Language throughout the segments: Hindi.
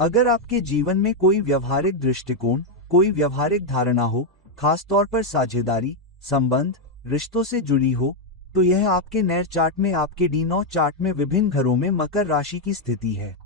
अगर आपके जीवन में कोई व्यवहारिक दृष्टिकोण, कोई व्यवहारिक धारणा हो, खास तौर पर साझेदारी, संबंध, रिश्तों से जुड़ी हो, तो यह आपके नैर चार्ट में, आपके D9 चार्ट में विभिन्न घरों में मकर राशि की स्थिति है।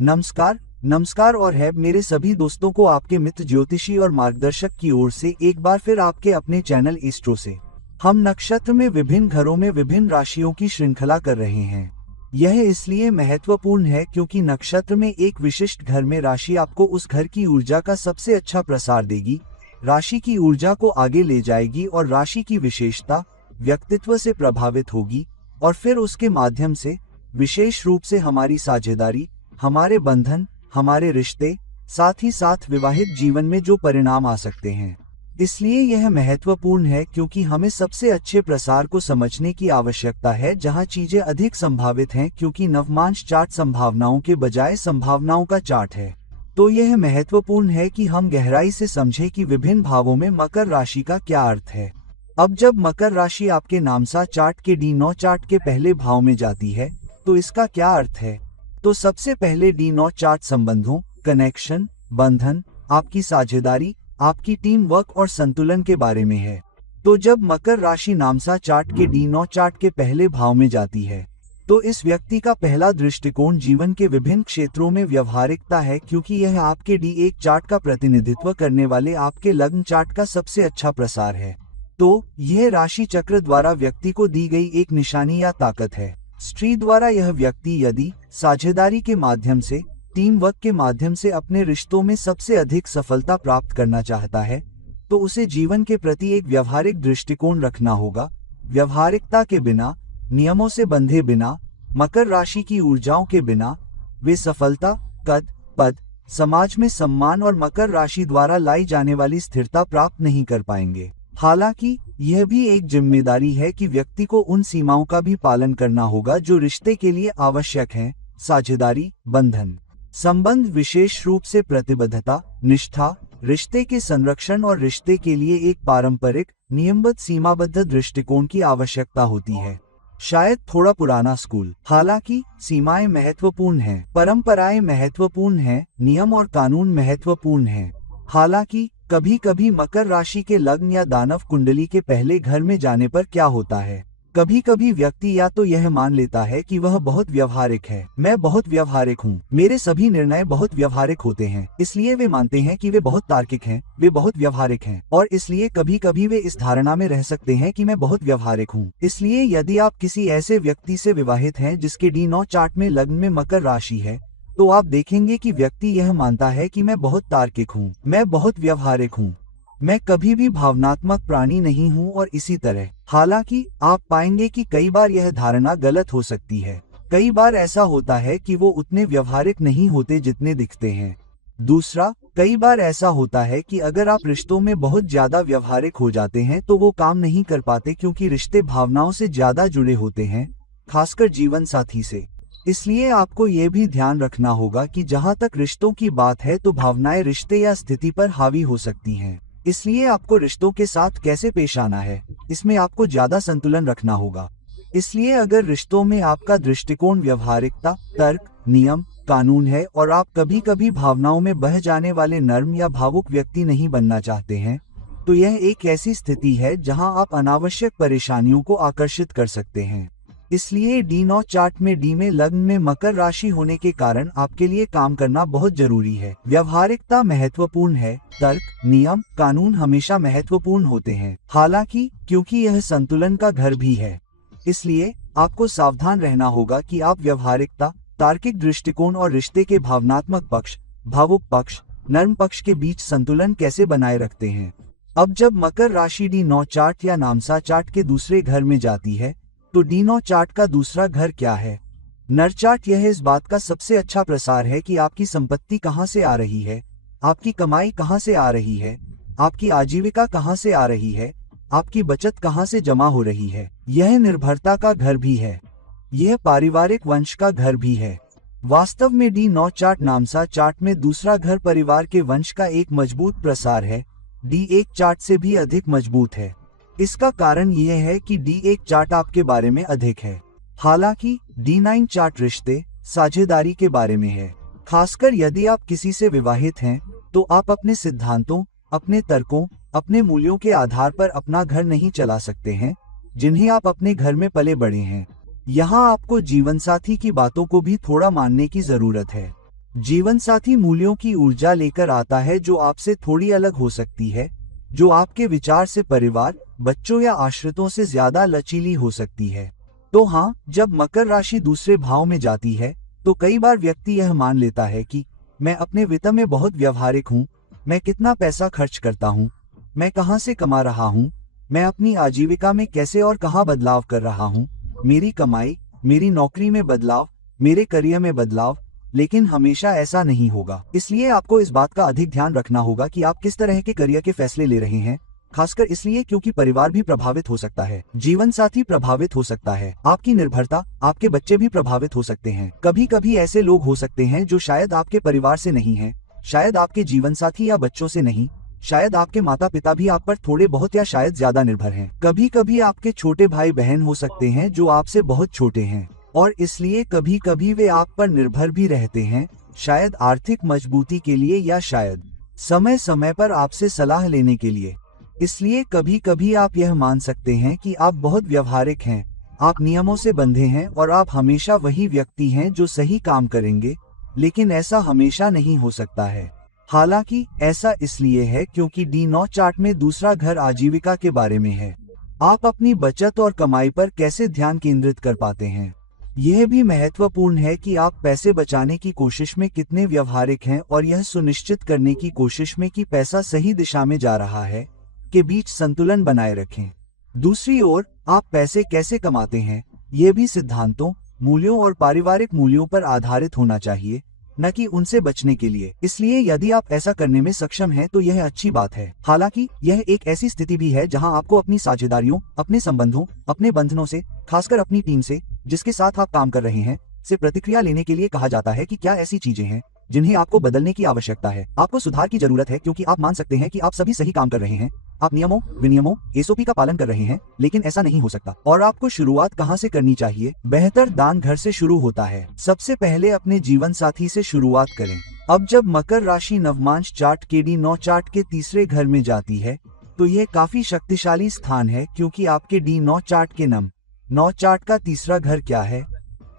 नमस्कार और है मेरे सभी दोस्तों को आपके मित्र ज्योतिषी और मार्गदर्शक की ओर से एक बार फिर आपके अपने चैनल एस्ट्रो से हम नक्षत्र में विभिन्न घरों में विभिन्न राशियों की श्रृंखला कर रहे हैं। यह इसलिए महत्वपूर्ण है क्योंकि नक्षत्र में एक विशिष्ट घर में राशि आपको उस घर की ऊर्जा का सबसे अच्छा प्रसार देगी, राशि की ऊर्जा को आगे ले जाएगी और राशि की विशेषता, व्यक्तित्व से प्रभावित होगी और फिर उसके माध्यम से विशेष रूप से हमारी साझेदारी, हमारे बंधन, हमारे रिश्ते, साथ ही साथ विवाहित जीवन में जो परिणाम आ सकते हैं। इसलिए यह महत्वपूर्ण है क्योंकि हमें सबसे अच्छे प्रसार को समझने की आवश्यकता है जहां चीजें अधिक संभावित हैं, क्योंकि नवमांश चार्ट संभावनाओं के बजाय संभावनाओं का चार्ट है। तो यह महत्वपूर्ण है कि हम गहराई से समझें कि विभिन्न भावों में मकर राशि का क्या अर्थ है। अब जब मकर राशि आपके नामसा चार्ट के D9 चार्ट के पहले भाव में जाती है तो इसका क्या अर्थ है। तो सबसे पहले D9 चार्ट संबंधों, कनेक्शन, बंधन, आपकी साझेदारी, आपकी टीम वर्क और संतुलन के बारे में है। तो जब मकर राशि नामसा चार्ट के D9 चार्ट के पहले भाव में जाती है तो इस व्यक्ति का पहला दृष्टिकोण जीवन के विभिन्न क्षेत्रों में व्यवहारिकता है, क्योंकि यह आपके D1 चार्ट का प्रतिनिधित्व करने वाले आपके लग्न चार्ट का सबसे अच्छा प्रसार है। तो यह राशि चक्र द्वारा व्यक्ति को दी गई एक निशानी या ताकत है। स्त्री द्वारा यह व्यक्ति यदि साझेदारी के माध्यम से, टीम वर्क के माध्यम से अपने रिश्तों में सबसे अधिक सफलता प्राप्त करना चाहता है तो उसे जीवन के प्रति एक व्यवहारिक दृष्टिकोण रखना होगा। व्यवहारिकता के बिना, नियमों से बंधे बिना, मकर राशि की ऊर्जाओं के बिना वे सफलता, पद, समाज में सम्मान और मकर राशि द्वारा लाई जाने वाली स्थिरता प्राप्त नहीं कर पाएंगे। हालांकि यह भी एक जिम्मेदारी है कि व्यक्ति को उन सीमाओं का भी पालन करना होगा जो रिश्ते के लिए आवश्यक हैं। साझेदारी, बंधन, संबंध विशेष रूप से प्रतिबद्धता, निष्ठा, रिश्ते के संरक्षण और रिश्ते के लिए एक पारंपरिक, नियमबद्ध, सीमाबद्ध दृष्टिकोण की आवश्यकता होती है। शायद थोड़ा पुराना स्कूल। हालांकि सीमाएं महत्वपूर्ण हैं, परंपराएं महत्वपूर्ण हैं, नियम और कानून महत्वपूर्ण हैं। हालांकि कभी कभी मकर राशि के लग्न या दानव कुंडली के पहले घर में जाने पर क्या होता है, कभी कभी व्यक्ति या तो यह मान लेता है कि वह बहुत व्यवहारिक है, मैं बहुत व्यवहारिक हूँ, मेरे सभी निर्णय बहुत व्यवहारिक होते हैं, इसलिए वे मानते हैं कि वे बहुत तार्किक हैं, वे बहुत व्यवहारिक हैं, और इसलिए कभी कभी वे इस धारणा में रह सकते हैं कि मैं बहुत व्यवहारिक हूँ। इसलिए यदि आप किसी ऐसे व्यक्ति से विवाहित हैं जिसके D9 चार्ट में लग्न में मकर राशि है तो आप देखेंगे कि व्यक्ति यह मानता है कि मैं बहुत तार्किक हूँ, मैं बहुत व्यवहारिक हूँ, मैं कभी भी भावनात्मक प्राणी नहीं हूँ और इसी तरह। हालांकि आप पाएंगे कि कई बार यह धारणा गलत हो सकती है। कई बार ऐसा होता है कि वो उतने व्यवहारिक नहीं होते जितने दिखते हैं। दूसरा, कई बार ऐसा होता है कि अगर आप रिश्तों में बहुत ज्यादा व्यवहारिक हो जाते हैं तो वो काम नहीं कर पाते, क्योंकि रिश्ते भावनाओं से ज्यादा जुड़े होते हैं, खासकर जीवन साथी से। इसलिए आपको ये भी ध्यान रखना होगा कि जहां तक रिश्तों की बात है तो भावनाएं रिश्ते या स्थिति पर हावी हो सकती हैं। इसलिए आपको रिश्तों के साथ कैसे पेश आना है, इसमें आपको ज्यादा संतुलन रखना होगा। इसलिए अगर रिश्तों में आपका दृष्टिकोण व्यवहारिकता, तर्क, नियम, कानून है और आप कभी कभी भावनाओं में बह जाने वाले नर्म या भावुक व्यक्ति नहीं बनना चाहते हैं, तो यह एक ऐसी स्थिति है जहां आप अनावश्यक परेशानियों को आकर्षित कर सकते हैं। इसलिए D9 चार्ट में D में लग्न में मकर राशि होने के कारण आपके लिए काम करना बहुत जरूरी है। व्यवहारिकता महत्वपूर्ण है, तर्क, नियम, कानून हमेशा महत्वपूर्ण होते हैं। हालांकि क्योंकि यह संतुलन का घर भी है, इसलिए आपको सावधान रहना होगा कि आप व्यवहारिकता, तार्किक दृष्टिकोण और रिश्ते के भावनात्मक पक्ष, भावुक पक्ष, नर्म पक्ष के बीच संतुलन कैसे बनाए रखते हैं। अब जब मकर राशि D9 चार्ट या नामसा चार्ट के दूसरे घर में जाती है तो D9 चार्ट का दूसरा घर क्या है। नर चार्ट यह इस बात का सबसे अच्छा प्रसार है कि आपकी संपत्ति कहां से आ रही है, आपकी कमाई कहां से आ रही है, आपकी आजीविका कहां से आ रही है, आपकी बचत कहां से जमा हो रही है। यह निर्भरता का घर भी है, यह पारिवारिक वंश का घर भी है। वास्तव में D9 चार्ट नामसा चार्ट में दूसरा घर परिवार के वंश का एक मजबूत प्रसार है, D1 चार्ट से भी अधिक मजबूत है। इसका कारण यह है कि D1 चार्ट आपके बारे में अधिक है। हालांकि D9 चार्ट रिश्ते साझेदारी के बारे में है। खासकर यदि आप किसी से विवाहित हैं, तो आप अपने सिद्धांतों, अपने तर्कों, अपने मूल्यों के आधार पर अपना घर नहीं चला सकते हैं, जिन्हें आप अपने घर में पले बड़े हैं। यहाँ आपको जीवनसाथी की बातों को भी थोड़ा मानने की जरूरत है। जीवनसाथी मूल्यों की ऊर्जा लेकर आता है जो आपसे थोड़ी अलग हो सकती है, जो आपके विचार से परिवार, बच्चों या आश्रितों से ज्यादा लचीली हो सकती है। तो हाँ, जब मकर राशि दूसरे भाव में जाती है, तो कई बार व्यक्ति यह मान लेता है कि मैं अपने वित्त में बहुत व्यवहारिक हूँ, मैं कितना पैसा खर्च करता हूँ, मैं कहाँ से कमा रहा हूँ, मैं अपनी आजीविका में कैसे और कहाँ बदलाव कर रहा हूँ, मेरी कमाई, मेरी नौकरी में बदलाव, मेरे करियर में बदलाव। लेकिन हमेशा ऐसा नहीं होगा। इसलिए आपको इस बात का अधिक ध्यान रखना होगा कि आप किस तरह के करियर के फैसले ले रहे हैं, खासकर इसलिए क्योंकि परिवार भी प्रभावित हो सकता है, जीवन साथी प्रभावित हो सकता है, आपकी निर्भरता, आपके बच्चे भी प्रभावित हो सकते हैं। कभी कभी ऐसे लोग हो सकते हैं जो शायद आपके परिवार से नहीं हैं, शायद आपके जीवन साथी या बच्चों से नहीं, शायद आपके माता पिता भी आप पर थोड़े बहुत या शायद ज्यादा निर्भर हैं। कभी कभी आपके छोटे भाई बहन हो सकते हैं जो आपसे बहुत छोटे हैं, और इसलिए कभी कभी वे आप पर निर्भर भी रहते हैं, शायद आर्थिक मजबूती के लिए या शायद समय समय पर आपसे सलाह लेने के लिए। इसलिए कभी कभी आप यह मान सकते हैं कि आप बहुत व्यवहारिक हैं, आप नियमों से बंधे हैं और आप हमेशा वही व्यक्ति हैं जो सही काम करेंगे, लेकिन ऐसा हमेशा नहीं हो सकता है। हालांकि ऐसा इसलिए है क्योंकि D9 चार्ट में दूसरा घर आजीविका के बारे में है। आप अपनी बचत और कमाई पर कैसे ध्यान केंद्रित कर पाते हैं। यह भी महत्वपूर्ण है कि आप पैसे बचाने की कोशिश में कितने व्यवहारिक हैं और यह सुनिश्चित करने की कोशिश में कि पैसा सही दिशा में जा रहा है, के बीच संतुलन बनाए रखें। दूसरी ओर, आप पैसे कैसे कमाते हैं, यह भी सिद्धांतों, मूल्यों और पारिवारिक मूल्यों पर आधारित होना चाहिए, न कि उनसे बचने के लिए। इसलिए यदि आप ऐसा करने में सक्षम हैं तो यह अच्छी बात है। हालांकि यह एक ऐसी स्थिति भी है जहां आपको अपनी साझेदारियों, अपने संबंधों, अपने बंधनों से, खासकर अपनी टीम से, जिसके साथ आप काम कर रहे हैं, से प्रतिक्रिया लेने के लिए कहा जाता है कि क्या ऐसी चीजें हैं जिन्हें आपको बदलने की आवश्यकता है। आपको सुधार की जरूरत है क्योंकि आप मान सकते हैं कि आप सभी सही काम कर रहे हैं, आप नियमों, विनियमों, SOP का पालन कर रहे हैं, लेकिन ऐसा नहीं हो सकता। और आपको शुरुआत कहां से करनी चाहिए? बेहतर दान घर से शुरू होता है। सबसे पहले अपने जीवन साथी से शुरुआत करें। अब जब मकर राशि नवमांश चार्ट के D9 चार्ट के तीसरे घर में जाती है, तो यह काफी शक्तिशाली स्थान है क्योंकि आपके D9 चार्ट के 9 चार्ट का तीसरा घर क्या है?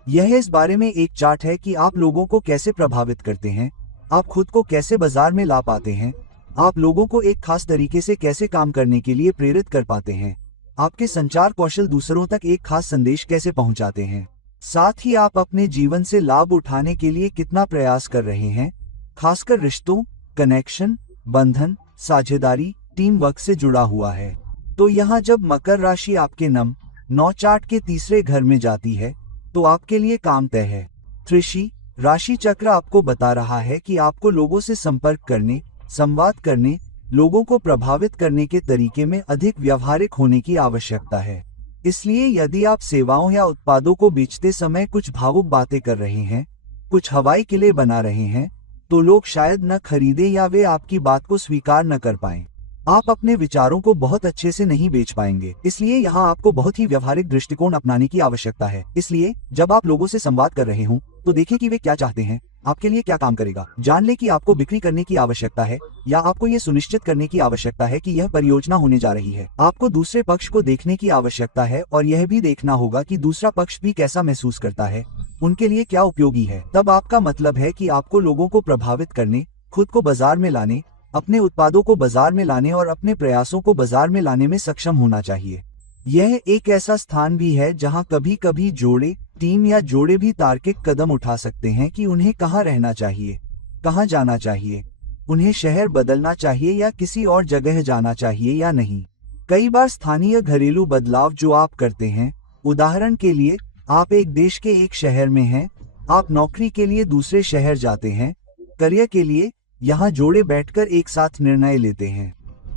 यह इस बारे में एक चार्ट है कि आप लोगों को कैसे प्रभावित करते हैं, आप खुद को कैसे बाजार में ला पाते हैं, आप लोगों को एक खास तरीके से कैसे काम करने के लिए प्रेरित कर पाते हैं, आपके संचार कौशल दूसरों तक एक खास संदेश कैसे पहुंचाते हैं, साथ ही आप अपने जीवन से लाभ उठाने के लिए कितना प्रयास कर रहे हैं, खासकर रिश्तों, कनेक्शन, बंधन, साझेदारी, टीम वर्क से जुड़ा हुआ है। तो यहाँ जब मकर राशि आपके 9 चार्ट के तीसरे घर में जाती है, तो आपके लिए काम तय है। त्रिशी राशि चक्र आपको बता रहा है कि आपको लोगों से संपर्क करने, संवाद करने, लोगों को प्रभावित करने के तरीके में अधिक व्यावहारिक होने की आवश्यकता है। इसलिए यदि आप सेवाओं या उत्पादों को बेचते समय कुछ भावुक बातें कर रहे हैं, कुछ हवाई किले बना रहे हैं, तो लोग शायद न खरीदें या वे आपकी बात को स्वीकार न कर पाएं। आप अपने विचारों को बहुत अच्छे से नहीं बेच पाएंगे। इसलिए यहाँ आपको बहुत ही व्यवहारिक दृष्टिकोण अपनाने की आवश्यकता है। इसलिए जब आप लोगों से संवाद कर रहे हों, तो देखें कि वे क्या चाहते हैं, आपके लिए क्या काम करेगा। जान लें कि आपको बिक्री करने की आवश्यकता है या आपको ये सुनिश्चित करने की आवश्यकता है कि यह परियोजना होने जा रही है। आपको दूसरे पक्ष को देखने की आवश्यकता है और यह भी देखना होगा कि दूसरा पक्ष भी कैसा महसूस करता है, उनके लिए क्या उपयोगी है। तब आपका मतलब है कि आपको लोगों को प्रभावित करने, खुद को बाजार में लाने, अपने उत्पादों को बाजार में लाने और अपने प्रयासों को बाजार में लाने में सक्षम होना चाहिए। यह एक ऐसा स्थान भी है जहां कभी कभी जोड़े, टीम या जोड़े भी तार्किक कदम उठा सकते हैं कि उन्हें कहां रहना चाहिए, कहां जाना चाहिए, उन्हें शहर बदलना चाहिए या किसी और जगह जाना चाहिए या नहीं। कई बार स्थानीय घरेलू बदलाव जो आप करते हैं, उदाहरण के लिए आप एक देश के एक शहर में हैं, आप नौकरी के लिए दूसरे शहर जाते हैं, करियर के लिए, यहाँ जोड़े बैठकर एक साथ निर्णय लेते हैं।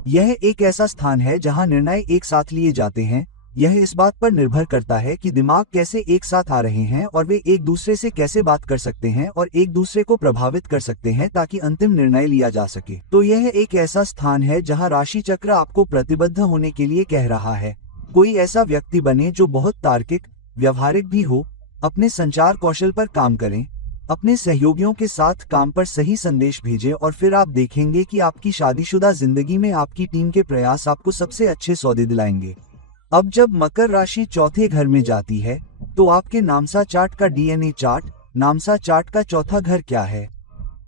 यह एक ऐसा स्थान है जहाँ निर्णय एक साथ लिए जाते हैं। यह इस बात पर निर्भर करता है कि दिमाग कैसे एक साथ आ रहे हैं और वे एक दूसरे से कैसे बात कर सकते हैं और एक दूसरे को प्रभावित कर सकते हैं ताकि अंतिम निर्णय लिया जा सके। तो यह एक ऐसा स्थान है जहाँ राशि चक्र आपको प्रतिबद्ध होने के लिए कह रहा है। कोई ऐसा व्यक्ति बने जो बहुत तार्किक, व्यवहारिक भी हो, अपने संचार कौशल पर काम करें, अपने सहयोगियों के साथ काम पर सही संदेश भेजें और फिर आप देखेंगे कि आपकी शादीशुदा जिंदगी में आपकी टीम के प्रयास आपको सबसे अच्छे सौदे दिलाएंगे। अब जब मकर राशि चौथे घर में जाती है तो आपके नामसा चार्ट का डीएनए चार्ट, नामसा चार्ट का चौथा घर क्या है?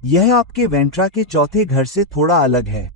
यह आपके वेंट्रा के चौथे घर से थोड़ा अलग है।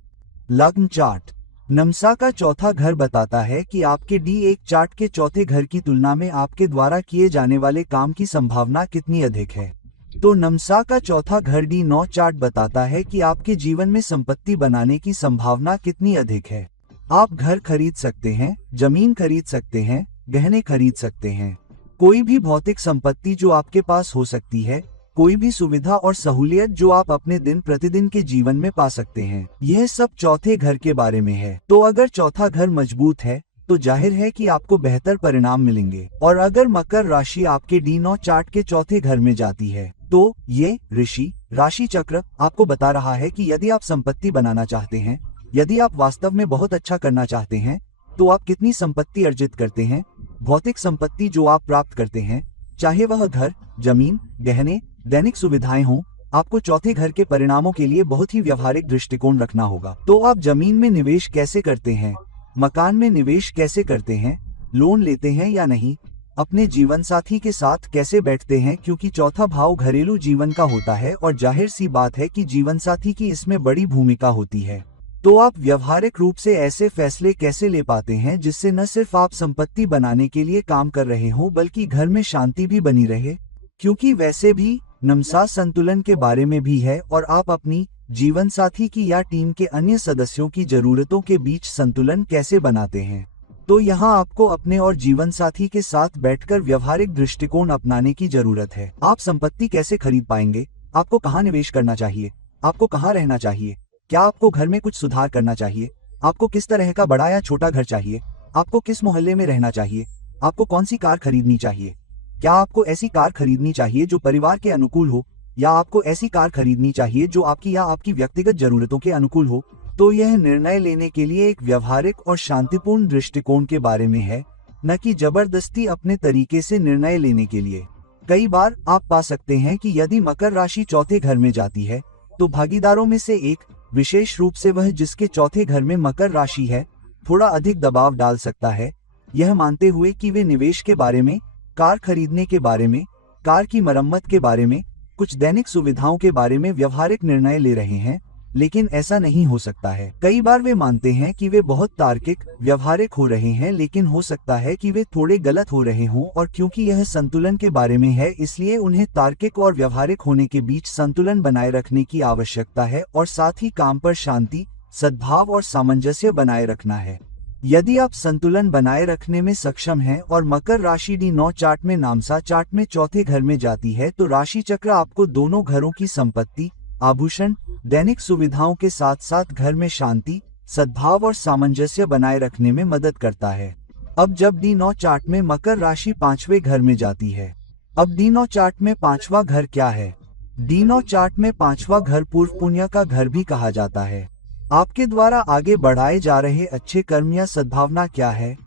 लग्न चार्ट नमसा का चौथा घर बताता है कि आपके D1 चार्ट के चौथे घर की तुलना में आपके द्वारा किए जाने वाले काम की संभावना कितनी अधिक है। तो नमसा का चौथा घर D9 चार्ट बताता है कि आपके जीवन में संपत्ति बनाने की संभावना कितनी अधिक है। आप घर खरीद सकते हैं, जमीन खरीद सकते हैं, गहने खरीद सकते हैं, कोई भी भौतिक संपत्ति जो आपके पास हो सकती है, कोई भी सुविधा और सहूलियत जो आप अपने दिन प्रतिदिन के जीवन में पा सकते हैं, यह सब चौथे घर के बारे में है। तो अगर चौथा घर मजबूत है तो जाहिर है कि आपको बेहतर परिणाम मिलेंगे। और अगर मकर राशि आपके D9 चार्ट के चौथे घर में जाती है तो ये राशि चक्र आपको बता रहा है कि यदि आप संपत्ति बनाना चाहते हैं, यदि आप वास्तव में बहुत अच्छा करना चाहते हैं, तो आप कितनी संपत्ति अर्जित करते हैं। भौतिक संपत्ति जो आप प्राप्त करते हैं, चाहे वह घर, जमीन, गहने, दैनिक सुविधाएं हों, आपको चौथे घर के परिणामों के लिए बहुत ही व्यवहारिक दृष्टिकोण रखना होगा। तो आप जमीन में निवेश कैसे करते हैं, मकान में निवेश कैसे करते हैं, लोन लेते हैं या नहीं, अपने जीवन साथी के साथ कैसे बैठते हैं, क्योंकि चौथा भाव घरेलू जीवन का होता है और जाहिर सी बात है कि जीवन साथी की इसमें बड़ी भूमिका होती है। तो आप व्यवहारिक रूप से ऐसे फैसले कैसे ले पाते हैं जिससे न सिर्फ आप संपत्ति बनाने के लिए काम कर रहे हो बल्कि घर में शांति भी बनी रहे, क्योंकि वैसे भी नमसा संतुलन के बारे में भी है और आप अपनी जीवन साथी की या टीम के अन्य सदस्यों की जरूरतों के बीच संतुलन कैसे बनाते हैं। तो यहाँ आपको अपने और जीवन साथी के साथ बैठकर व्यवहारिक दृष्टिकोण अपनाने की जरूरत है। आप संपत्ति कैसे खरीद पाएंगे, आपको कहाँ निवेश करना चाहिए, आपको कहाँ रहना चाहिए, क्या आपको घर में कुछ सुधार करना चाहिए, आपको किस तरह का बड़ा या छोटा घर चाहिए, आपको किस मोहल्ले में रहना चाहिए, आपको कौन सी कार खरीदनी चाहिए, क्या आपको ऐसी कार खरीदनी चाहिए जो परिवार के अनुकूल हो, या आपको ऐसी कार खरीदनी चाहिए जो आपकी या आपकी व्यक्तिगत जरूरतों के अनुकूल हो। तो यह निर्णय लेने के लिए एक व्यवहारिक और शांतिपूर्ण दृष्टिकोण के बारे में है, न कि जबरदस्ती अपने तरीके से निर्णय लेने के लिए। कई बार आप पा सकते हैं कि यदि मकर राशि चौथे घर में जाती है तो भागीदारों में से एक, विशेष रूप से वह जिसके चौथे घर में मकर राशि है, थोड़ा अधिक दबाव डाल सकता है, यह मानते हुए कि वे निवेश के बारे में, कार खरीदने के बारे में, कार की मरम्मत के बारे में, कुछ दैनिक सुविधाओं के बारे में व्यवहारिक निर्णय ले रहे हैं, लेकिन ऐसा नहीं हो सकता है। कई बार वे मानते हैं कि वे बहुत तार्किक, व्यवहारिक हो रहे हैं, लेकिन हो सकता है कि वे थोड़े गलत हो रहे हों, और क्योंकि यह संतुलन के बारे में है इसलिए उन्हें तार्किक और व्यवहारिक होने के बीच संतुलन बनाए रखने की आवश्यकता है और साथ ही काम पर शांति, सद्भाव और सामंजस्य बनाए रखना है। यदि आप संतुलन बनाए रखने में सक्षम हैं और मकर राशि D9 चार्ट में नामसा चार्ट में चौथे घर में जाती है तो राशि चक्र आपको दोनों घरों की संपत्ति, आभूषण, दैनिक सुविधाओं के साथ साथ घर में शांति, सद्भाव और सामंजस्य बनाए रखने में मदद करता है। अब जब D9 चार्ट में मकर राशि पांचवें घर में जाती है, अब D9 चार्ट में पांचवा घर क्या है? D9 चार्ट में पांचवा घर पूर्व पुण्य का घर भी कहा जाता है। आपके द्वारा आगे बढ़ाए जा रहे अच्छे कर्म या सद्भावना क्या है?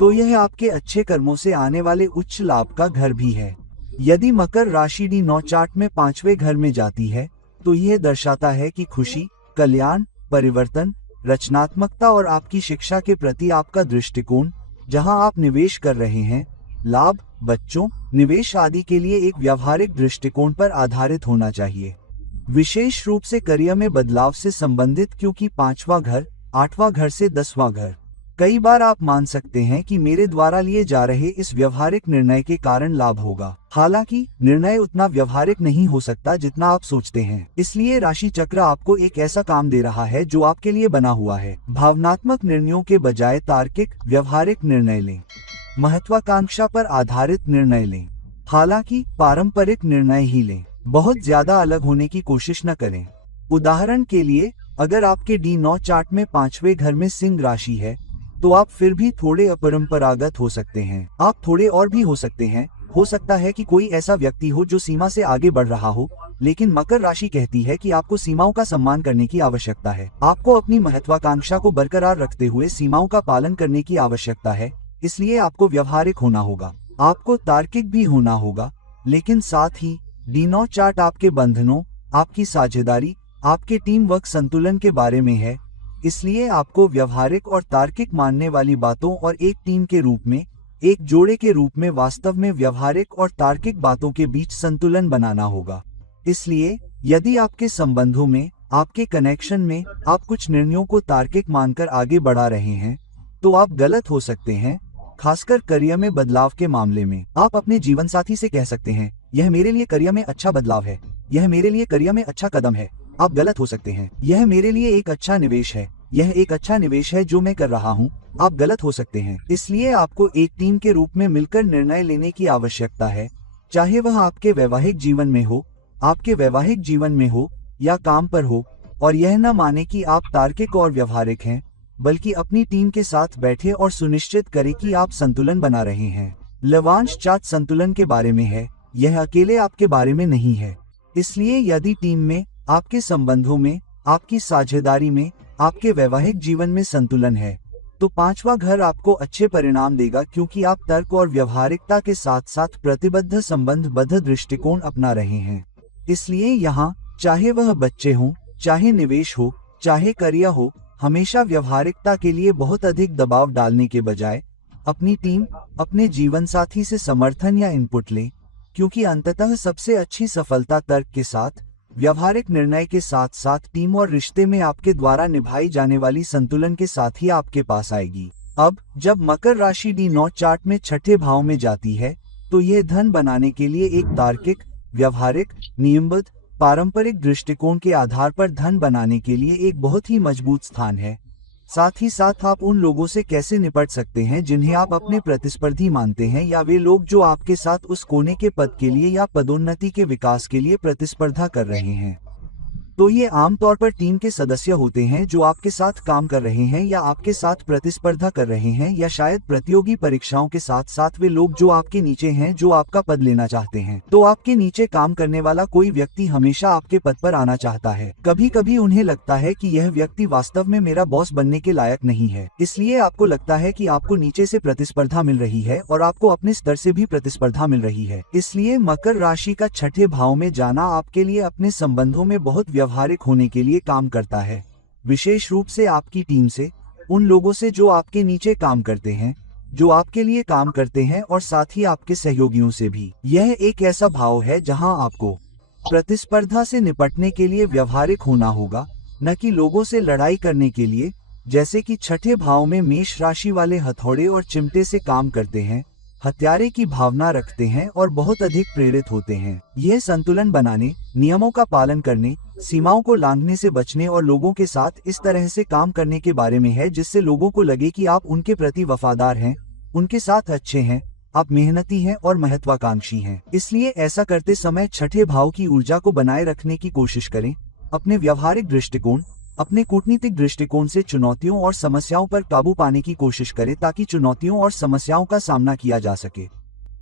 तो यह आपके अच्छे कर्मों से आने वाले उच्च लाभ का घर भी है। यदि मकर राशि D9 चार्ट में पांचवें घर में जाती है तो यह दर्शाता है कि खुशी, कल्याण, परिवर्तन, रचनात्मकता और आपकी शिक्षा के प्रति आपका दृष्टिकोण, जहां आप निवेश कर रहे हैं, लाभ, बच्चों, निवेश आदि के लिए एक व्यवहारिक दृष्टिकोण पर आधारित होना चाहिए, विशेष रूप से करियर में बदलाव से संबंधित, क्योंकि पांचवा घर, आठवां घर से 10वां घर। कई बार आप मान सकते हैं कि मेरे द्वारा लिए जा रहे इस व्यवहारिक निर्णय के कारण लाभ होगा। हालांकि निर्णय उतना व्यवहारिक नहीं हो सकता जितना आप सोचते हैं। इसलिए राशि चक्र आपको एक ऐसा काम दे रहा है जो आपके लिए बना हुआ है। भावनात्मक निर्णयों के बजाय तार्किक, व्यवहारिक निर्णय लें। महत्वाकांक्षा पर आधारित निर्णय लें। हालांकि पारंपरिक निर्णय ही लें। बहुत ज्यादा अलग होने की कोशिश न करें। उदाहरण के लिए, अगर आपके D9 चार्ट में पांचवें घर में सिंह राशि है तो आप फिर भी थोड़े अपरंपरागत हो सकते हैं। आप थोड़े और भी हो सकते हैं। हो सकता है कि कोई ऐसा व्यक्ति हो जो सीमा से आगे बढ़ रहा हो, लेकिन मकर राशि कहती है कि आपको सीमाओं का सम्मान करने की आवश्यकता है। आपको अपनी महत्वाकांक्षा को बरकरार रखते हुए सीमाओं का पालन करने की आवश्यकता है, इसलिए आपको व्यवहारिक होना होगा। आपको तार्किक भी होना होगा, लेकिन साथ ही डी9 चार्ट आपके बंधनों, आपकी साझेदारी, आपके टीम वर्क संतुलन के बारे में है। इसलिए आपको व्यवहारिक और तार्किक मानने वाली बातों और एक टीम के रूप में, एक जोड़े के रूप में वास्तव में व्यवहारिक और तार्किक बातों के बीच संतुलन बनाना होगा। इसलिए यदि आपके संबंधों में, आपके कनेक्शन में आप कुछ निर्णयों को तार्किक मानकर आगे बढ़ा रहे हैं, तो आप गलत हो सकते हैं। खासकर करियर में बदलाव के मामले में आप अपने जीवनसाथी से कह सकते हैं, यह मेरे लिए करियर में अच्छा बदलाव है, यह मेरे लिए करियर में अच्छा कदम है। आप गलत हो सकते हैं, यह मेरे लिए एक अच्छा निवेश है, यह एक अच्छा निवेश है जो मैं कर रहा हूँ। आप गलत हो सकते हैं। इसलिए आपको एक टीम के रूप में मिलकर निर्णय लेने की आवश्यकता है, चाहे वह आपके वैवाहिक जीवन में हो, आपके वैवाहिक जीवन में हो या काम पर हो, और यह न माने कि आप तार्किक और व्यवहारिक हैं, बल्कि अपनी टीम के साथ बैठे और सुनिश्चित करें कि आप संतुलन बना रहे हैं। लवांश चार्ट संतुलन के बारे में है, यह अकेले आपके बारे में नहीं है। इसलिए यदि टीम में, आपके संबंधों में, आपकी साझेदारी में, आपके वैवाहिक जीवन में संतुलन है, तो पांचवा घर आपको अच्छे परिणाम देगा, क्योंकि आप तर्क और व्यवहारिकता के साथ साथ प्रतिबद्ध संबंधबद्ध दृष्टिकोण अपना रहे हैं। इसलिए यहाँ, चाहे वह बच्चे हों, चाहे निवेश हो, चाहे करियर हो, हमेशा व्यवहारिकता के लिए बहुत अधिक दबाव डालने के बजाय अपनी टीम, अपने जीवनसाथी से समर्थन या इनपुट लें, क्योंकि अंततः सबसे अच्छी सफलता तर्क के साथ, व्यवहारिक निर्णय के साथ साथ टीम और रिश्ते में आपके द्वारा निभाई जाने वाली संतुलन के साथ ही आपके पास आएगी। अब जब मकर राशि डी9 चार्ट में छठे भाव में जाती है, तो यह धन बनाने के लिए एक तार्किक, व्यवहारिक, नियमबद्ध, पारंपरिक दृष्टिकोण के आधार पर धन बनाने के लिए एक बहुत ही मजबूत स्थान है। साथ ही साथ आप उन लोगों से कैसे निपट सकते हैं जिन्हें आप अपने प्रतिस्पर्धी मानते हैं, या वे लोग जो आपके साथ उस कोने के पद के लिए या पदोन्नति के विकास के लिए प्रतिस्पर्धा कर रहे हैं। तो ये आमतौर पर टीम के सदस्य होते हैं जो आपके साथ काम कर रहे हैं या आपके साथ प्रतिस्पर्धा कर रहे हैं, या शायद प्रतियोगी परीक्षाओं के साथ साथ वे लोग जो आपके नीचे हैं जो आपका पद लेना चाहते हैं। तो आपके नीचे काम करने वाला कोई व्यक्ति हमेशा आपके पद पर आना चाहता है। कभी कभी उन्हें लगता है कि यह व्यक्ति वास्तव में मेरा बॉस बनने के लायक नहीं है, इसलिए आपको लगता है कि आपको नीचे से प्रतिस्पर्धा मिल रही है और आपको अपने स्तर से भी प्रतिस्पर्धा मिल रही है। इसलिए मकर राशि का छठे भाव में जाना आपके लिए अपने संबंधों में बहुत व्यवहारिक होने के लिए काम करता है, विशेष रूप से आपकी टीम से, उन लोगों से जो आपके नीचे काम करते हैं, जो आपके लिए काम करते हैं, और साथ ही आपके सहयोगियों से भी। यह एक ऐसा भाव है जहां आपको प्रतिस्पर्धा से निपटने के लिए व्यवहारिक होना होगा, न कि लोगों से लड़ाई करने के लिए, जैसे कि छठे भाव में मेष राशि वाले हथौड़े और चिमटे से काम करते हैं, हत्यारे की भावना रखते हैं और बहुत अधिक प्रेरित होते हैं। यह संतुलन बनाने, नियमों का पालन करने, सीमाओं को लांघने से बचने और लोगों के साथ इस तरह से काम करने के बारे में है जिससे लोगों को लगे कि आप उनके प्रति वफादार हैं, उनके साथ अच्छे हैं, आप मेहनती हैं और महत्वाकांक्षी हैं। इसलिए ऐसा करते समय छठे भाव की ऊर्जा को बनाए रखने की कोशिश करें। अपने व्यवहारिक दृष्टिकोण, अपने कूटनीतिक दृष्टिकोण से चुनौतियों और समस्याओं पर काबू पाने की कोशिश करें ताकि चुनौतियों और समस्याओं का सामना किया जा सके।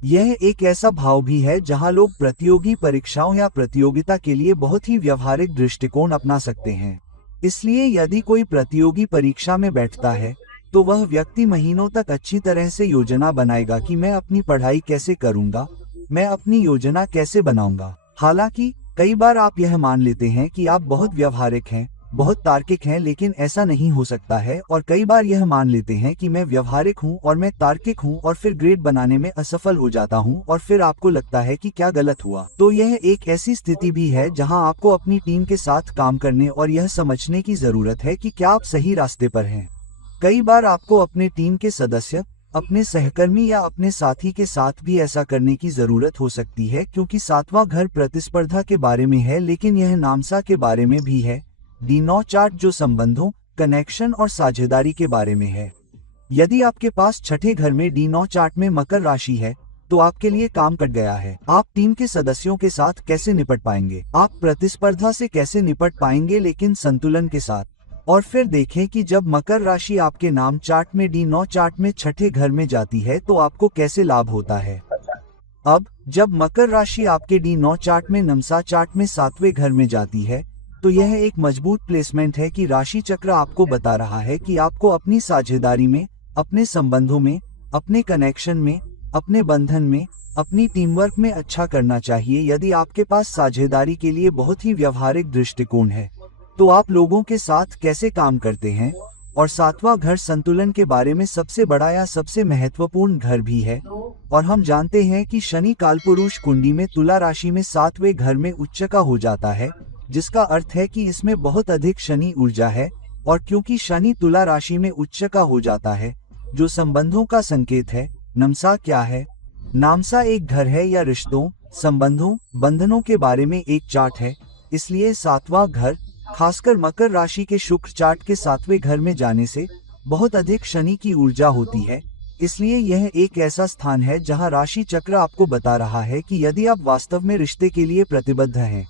यह एक ऐसा भाव भी है जहां लोग प्रतियोगी परीक्षाओं या प्रतियोगिता के लिए बहुत ही व्यवहारिक दृष्टिकोण अपना सकते हैं। इसलिए यदि कोई प्रतियोगी परीक्षा में बैठता है, तो वह व्यक्ति महीनों तक अच्छी तरह से योजना बनाएगा कि मैं अपनी पढ़ाई कैसे करूंगा, मैं अपनी योजना कैसे बनाऊंगा। हालांकि कई बार आप यह मान लेते हैं कि आप बहुत व्यवहारिक हैं, बहुत तार्किक हैं, लेकिन ऐसा नहीं हो सकता है, और कई बार यह मान लेते हैं कि मैं व्यवहारिक हूं और मैं तार्किक हूं, और फिर ग्रेड बनाने में असफल हो जाता हूं, और फिर आपको लगता है कि क्या गलत हुआ। तो यह एक ऐसी स्थिति भी है जहां आपको अपनी टीम के साथ काम करने और यह समझने की जरूरत है कि क्या आप सही रास्ते पर हैं। कई बार आपको अपने टीम के सदस्य, अपने सहकर्मी या अपने साथी के साथ भी ऐसा करने की जरूरत हो सकती है, क्योंकि सातवां घर प्रतिस्पर्धा के बारे में है, लेकिन यह नामसा के बारे में भी है। डी9 चार्ट जो संबंधों, कनेक्शन और साझेदारी के बारे में है। यदि आपके पास छठे घर में डी9 चार्ट में मकर राशि है, तो आपके लिए काम कट गया है। आप टीम के सदस्यों के साथ कैसे निपट पाएंगे, आप प्रतिस्पर्धा से कैसे निपट पाएंगे, लेकिन संतुलन के साथ। और फिर देखें कि जब मकर राशि आपके नाम चार्ट में डी9 चार्ट में छठे घर में जाती है तो आपको कैसे लाभ होता है। अब जब मकर राशि आपके डी9 चार्ट में नमसा चार्ट में सातवें घर में जाती है, तो यह एक मजबूत प्लेसमेंट है कि राशि चक्र आपको बता रहा है कि आपको अपनी साझेदारी में, अपने संबंधों में, अपने कनेक्शन में, अपने बंधन में, अपनी टीम वर्क में अच्छा करना चाहिए। यदि आपके पास साझेदारी के लिए बहुत ही व्यवहारिक दृष्टिकोण है, तो आप लोगों के साथ कैसे काम करते हैं। और सातवां घर संतुलन के बारे में सबसे बड़ा या सबसे महत्वपूर्ण घर भी है। और हम जानते हैं कि शनि कालपुरुष कुंडी में तुला राशि में 7वें घर में उच्च का हो जाता है, जिसका अर्थ है कि इसमें बहुत अधिक शनि ऊर्जा है। और क्योंकि शनि तुला राशि में उच्च का हो जाता है, जो संबंधों का संकेत है। नमसा क्या है? नामसा एक घर है या रिश्तों, संबंधों, बंधनों के बारे में एक चार्ट है। इसलिए सातवां घर, खासकर मकर राशि के शुक्र चार्ट के 7वें घर में जाने से बहुत अधिक शनि की ऊर्जा होती है। इसलिए यह एक ऐसा स्थान है जहां राशि चक्र आपको बता रहा है कि यदि आप वास्तव में रिश्ते के लिए प्रतिबद्ध हैं,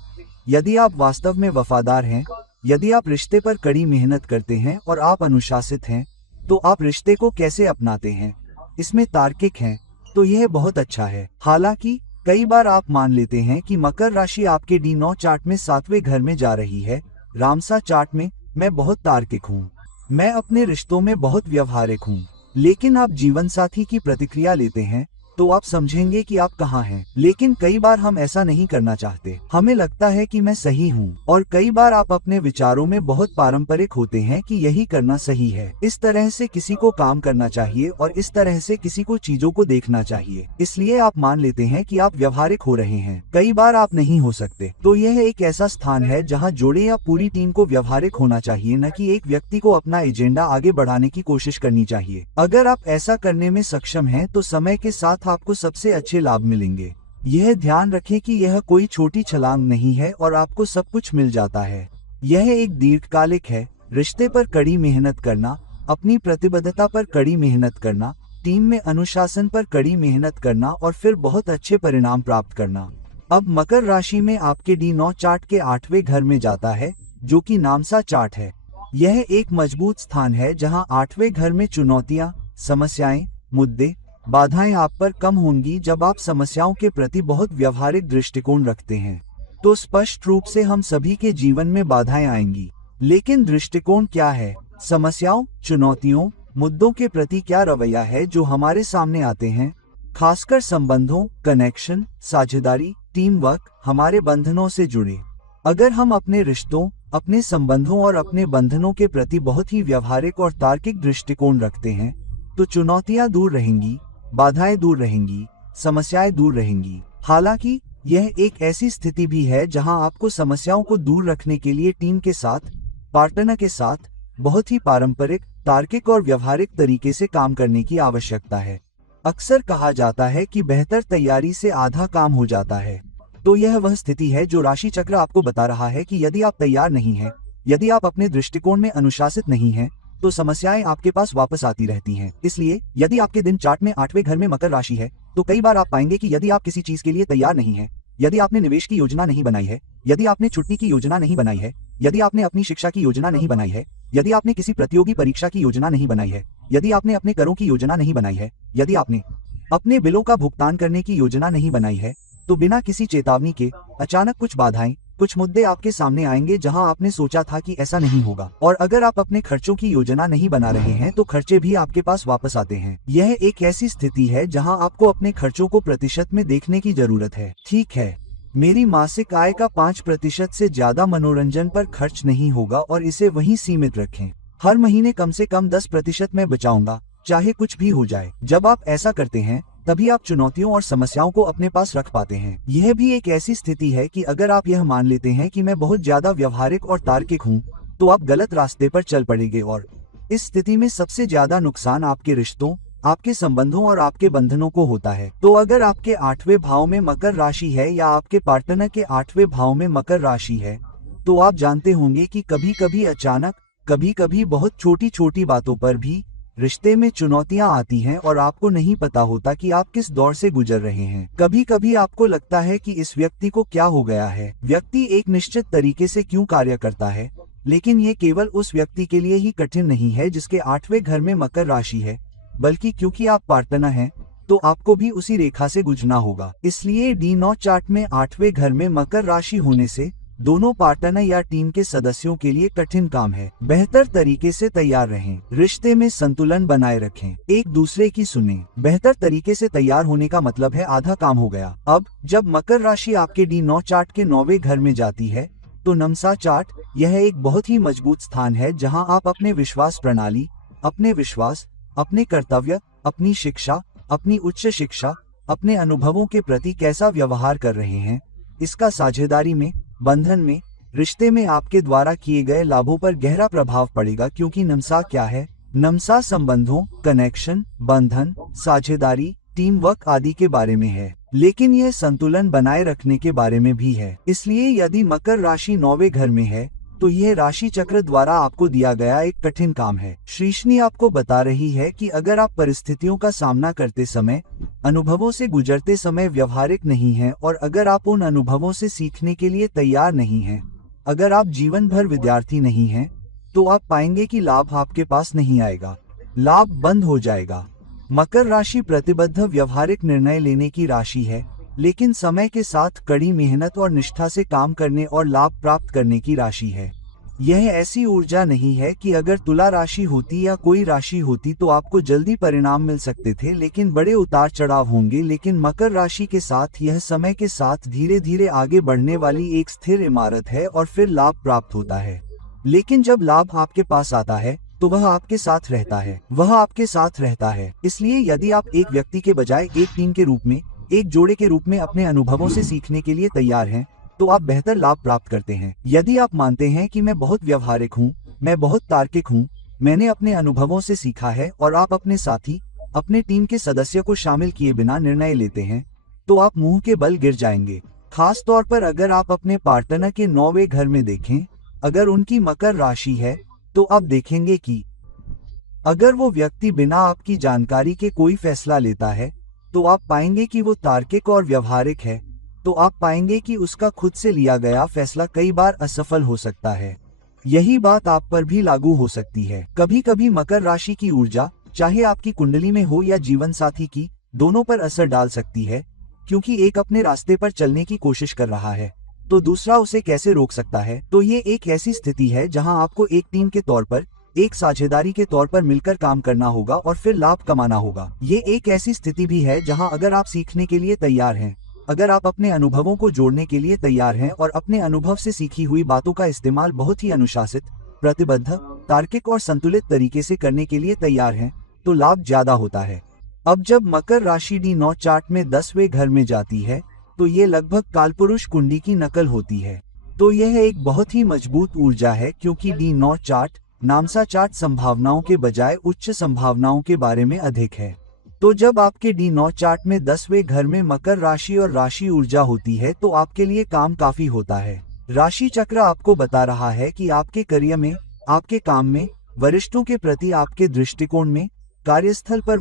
यदि आप वास्तव में वफादार हैं, यदि आप रिश्ते पर कड़ी मेहनत करते हैं और आप अनुशासित हैं, तो आप रिश्ते को कैसे अपनाते हैं, इसमें तार्किक हैं, तो यह बहुत अच्छा है। हालांकि कई बार आप मान लेते हैं कि मकर राशि आपके D9 चार्ट में 7वें घर में जा रही है। रामसा चार्ट में मैं बहुत तार्किक हूँ, मैं अपने रिश्तों में बहुत व्यवहारिक हूँ। लेकिन आप जीवन साथी की प्रतिक्रिया लेते हैं तो आप समझेंगे कि आप कहाँ हैं। लेकिन कई बार हम ऐसा नहीं करना चाहते, हमें लगता है कि मैं सही हूँ। और कई बार आप अपने विचारों में बहुत पारंपरिक होते हैं कि यही करना सही है। इस तरह से किसी को काम करना चाहिए और इस तरह से किसी को चीजों को देखना चाहिए। इसलिए आप मान लेते हैं कि आप व्यवहारिक हो रहे हैं। कई बार आप नहीं हो सकते। तो यह एक ऐसा स्थान है जहाँ जोड़े या पूरी टीम को व्यवहारिक होना चाहिए, न कि एक व्यक्ति को अपना एजेंडा आगे बढ़ाने की कोशिश करनी चाहिए। अगर आप ऐसा करने में सक्षम हैं तो समय के साथ आपको सबसे अच्छे लाभ मिलेंगे। यह ध्यान रखें कि यह कोई छोटी छलांग नहीं है और आपको सब कुछ मिल जाता है। यह एक दीर्घकालिक है। रिश्ते पर कड़ी मेहनत करना, अपनी प्रतिबद्धता पर कड़ी मेहनत करना, टीम में अनुशासन पर कड़ी मेहनत करना और फिर बहुत अच्छे परिणाम प्राप्त करना। अब मकर राशि में आपके D9 चार्ट के 8वें घर में जाता है, जो कि नामसा चार्ट है। यह एक मजबूत स्थान है जहां 8वें घर में चुनौतियां, समस्याएं, मुद्दे, बाधाएं आप पर कम होंगी। जब आप समस्याओं के प्रति बहुत व्यवहारिक दृष्टिकोण रखते हैं तो स्पष्ट रूप से हम सभी के जीवन में बाधाएं आएंगी। लेकिन दृष्टिकोण क्या है? समस्याओं, चुनौतियों, मुद्दों के प्रति क्या रवैया है जो हमारे सामने आते हैं? खासकर संबंधों, कनेक्शन, साझेदारी, टीम वर्क, हमारे बंधनों से जुड़े। अगर हम अपने रिश्तों, अपने संबंधों और अपने बंधनों के प्रति बहुत ही व्यवहारिक और तार्किक दृष्टिकोण रखते हैं, तो चुनौतियां दूर रहेंगी, बाधाएं दूर रहेंगी, समस्याएं दूर रहेंगी। हालांकि यह एक ऐसी स्थिति भी है जहां आपको समस्याओं को दूर रखने के लिए टीम के साथ, पार्टनर के साथ बहुत ही पारंपरिक, तार्किक और व्यवहारिक तरीके से काम करने की आवश्यकता है। अक्सर कहा जाता है कि बेहतर तैयारी से आधा काम हो जाता है। तो यह वह स्थिति है जो राशि चक्र आपको बता रहा है कि यदि आप तैयार नहीं हैं, यदि आप अपने दृष्टिकोण में अनुशासित नहीं हैं, तो समस्याएं आपके पास वापस आती रहती हैं। इसलिए यदि आपके दिन चार्ट में 8वें घर में मकर राशि है, तो कई बार आप पाएंगे कि यदि आप किसी चीज के लिए तैयार नहीं हैं, यदि आपने निवेश की योजना नहीं बनाई है, यदि आपने छुट्टी की योजना नहीं बनाई है, यदि आपने अपनी शिक्षा की योजना नहीं बनाई है, यदि आपने किसी प्रतियोगी परीक्षा की योजना नहीं बनाई है, यदि आपने अपने करों की योजना नहीं बनाई है, यदि आपने अपने बिलों का भुगतान करने की योजना नहीं बनाई है, तो बिना किसी चेतावनी के अचानक कुछ बाधाएं, कुछ मुद्दे आपके सामने आएंगे जहां आपने सोचा था कि ऐसा नहीं होगा। और अगर आप अपने खर्चों की योजना नहीं बना रहे हैं तो खर्चे भी आपके पास वापस आते हैं। यह एक ऐसी स्थिति है जहां आपको अपने खर्चों को प्रतिशत में देखने की जरूरत है। ठीक है, मेरी मासिक आय का 5% से ज्यादा मनोरंजन पर खर्च नहीं होगा और इसे वहीं सीमित रखें। हर महीने कम से कम 10% मैं बचाऊंगा, चाहे कुछ भी हो जाए। जब आप ऐसा करते हैं तभी आप चुनौतियों और समस्याओं को अपने पास रख पाते हैं। यह भी एक ऐसी स्थिति है कि अगर आप यह मान लेते हैं कि मैं बहुत ज्यादा व्यवहारिक और तार्किक हूं, तो आप गलत रास्ते पर चल पड़ेंगे और इस स्थिति में सबसे ज्यादा नुकसान आपके रिश्तों, आपके संबंधों और आपके बंधनों को होता है। तो अगर आपके 8वें भाव में मकर राशि है या आपके पार्टनर के 8वें भाव में मकर राशि है, तो आप जानते होंगे कि कभी कभी अचानक, कभी कभी बहुत छोटी छोटी बातों पर भी रिश्ते में चुनौतियां आती हैं और आपको नहीं पता होता कि आप किस दौर से गुजर रहे हैं। कभी कभी आपको लगता है कि इस व्यक्ति को क्या हो गया है, व्यक्ति एक निश्चित तरीके से क्यों कार्य करता है। लेकिन ये केवल उस व्यक्ति के लिए ही कठिन नहीं है जिसके 8वें घर में मकर राशि है, बल्कि क्योंकि आप पार्टनर हैं तो आपको भी उसी रेखा से गुजरना होगा। इसलिए D9 चार्ट में 8वें घर में मकर राशि होने से दोनों पार्टनर या टीम के सदस्यों के लिए कठिन काम है। बेहतर तरीके से तैयार रहें। रिश्ते में संतुलन बनाए रखें। एक दूसरे की सुनें। बेहतर तरीके से तैयार होने का मतलब है आधा काम हो गया। अब जब मकर राशि आपके D9 चार्ट के 9वें घर में जाती है तो नमसा चार्ट, यह एक बहुत ही मजबूत स्थान है जहां आप अपने विश्वास प्रणाली, अपने विश्वास, अपने कर्तव्य, अपनी शिक्षा, अपनी उच्च शिक्षा, अपने अनुभवों के प्रति कैसा व्यवहार कर रहे हैं, इसका साझेदारी में, बंधन में, रिश्ते में आपके द्वारा किए गए लाभों पर गहरा प्रभाव पड़ेगा। क्योंकि नमसा क्या है? नमसा संबंधों, कनेक्शन, बंधन, साझेदारी, टीम वर्क आदि के बारे में है, लेकिन यह संतुलन बनाए रखने के बारे में भी है। इसलिए यदि मकर राशि 9वें घर में है तो यह राशि चक्र द्वारा आपको दिया गया एक कठिन काम है। श्रीशनी आपको बता रही है कि अगर आप परिस्थितियों का सामना करते समय, अनुभवों से गुजरते समय व्यवहारिक नहीं हैं और अगर आप उन अनुभवों से सीखने के लिए तैयार नहीं हैं, अगर आप जीवन भर विद्यार्थी नहीं हैं, तो आप पाएंगे कि लाभ आपके पास नहीं आएगा, लाभ बंद हो जाएगा। मकर राशि प्रतिबद्ध व्यवहारिक निर्णय लेने की राशि है, लेकिन समय के साथ कड़ी मेहनत और निष्ठा से काम करने और लाभ प्राप्त करने की राशि है। यह ऐसी ऊर्जा नहीं है कि अगर तुला राशि होती या कोई राशि होती तो आपको जल्दी परिणाम मिल सकते थे, लेकिन बड़े उतार चढ़ाव होंगे। लेकिन मकर राशि के साथ यह समय के साथ धीरे धीरे आगे बढ़ने वाली एक स्थिर इमारत है और फिर लाभ प्राप्त होता है। लेकिन जब लाभ आपके पास आता है तो वह आपके साथ रहता है, वह आपके साथ रहता है। इसलिए यदि आप एक व्यक्ति के बजाय एक टीम के रूप में, एक जोड़े के रूप में अपने अनुभवों से सीखने के लिए तैयार हैं, तो आप बेहतर लाभ प्राप्त करते हैं। यदि आप मानते हैं कि मैं बहुत व्यवहारिक हूँ, मैं बहुत तार्किक हूँ, मैंने अपने अनुभवों से सीखा है और आप अपने साथी, अपने टीम के सदस्य को शामिल किए बिना निर्णय लेते हैं, तो आप मुंह के बल गिर जाएंगे। खास तौर पर अगर आप अपने पार्टनर के 9वें घर में देखें, अगर उनकी मकर राशि है तो आप देखेंगे कि अगर वो व्यक्ति बिना आपकी जानकारी के कोई फैसला लेता है तो आप पाएंगे कि वो तार्किक और व्यवहारिक है, तो आप पाएंगे कि उसका खुद से लिया गया फैसला कई बार असफल हो सकता है। यही बात आप पर भी लागू हो सकती है। कभी कभी मकर राशि की ऊर्जा, चाहे आपकी कुंडली में हो या जीवन साथी की, दोनों पर असर डाल सकती है, क्योंकि एक अपने रास्ते पर चलने की कोशिश कर रहा है तो दूसरा उसे कैसे रोक सकता है। तो ये एक ऐसी स्थिति है जहां आपको एक टीम के तौर पर, एक साझेदारी के तौर पर मिलकर काम करना होगा और फिर लाभ कमाना होगा। ये एक ऐसी स्थिति भी है जहां अगर आप सीखने के लिए तैयार हैं, अगर आप अपने अनुभवों को जोड़ने के लिए तैयार हैं और अपने अनुभव से सीखी हुई बातों का इस्तेमाल बहुत ही अनुशासित, प्रतिबद्ध, तार्किक और संतुलित तरीके से करने के लिए तैयार हैं, तो लाभ ज्यादा होता है। अब जब मकर राशि D9 चार्ट में 10वें घर में जाती है तो ये लगभग कालपुरुष कुंडी की नकल होती है। तो यह एक बहुत ही मजबूत ऊर्जा है, क्योंकि D9 चार्ट, नामसा चार्ट संभावनाओं के बजाय उच्च संभावनाओं के बारे में अधिक है। तो जब आपके D9 चार्ट में 10वें घर में मकर राशि और राशि ऊर्जा होती है तो आपके लिए काम काफी होता है। राशि चक्र आपको बता रहा है कि आपके करियर में, आपके काम में, वरिष्ठों के प्रति आपके दृष्टिकोण में, कार्यस्थल पर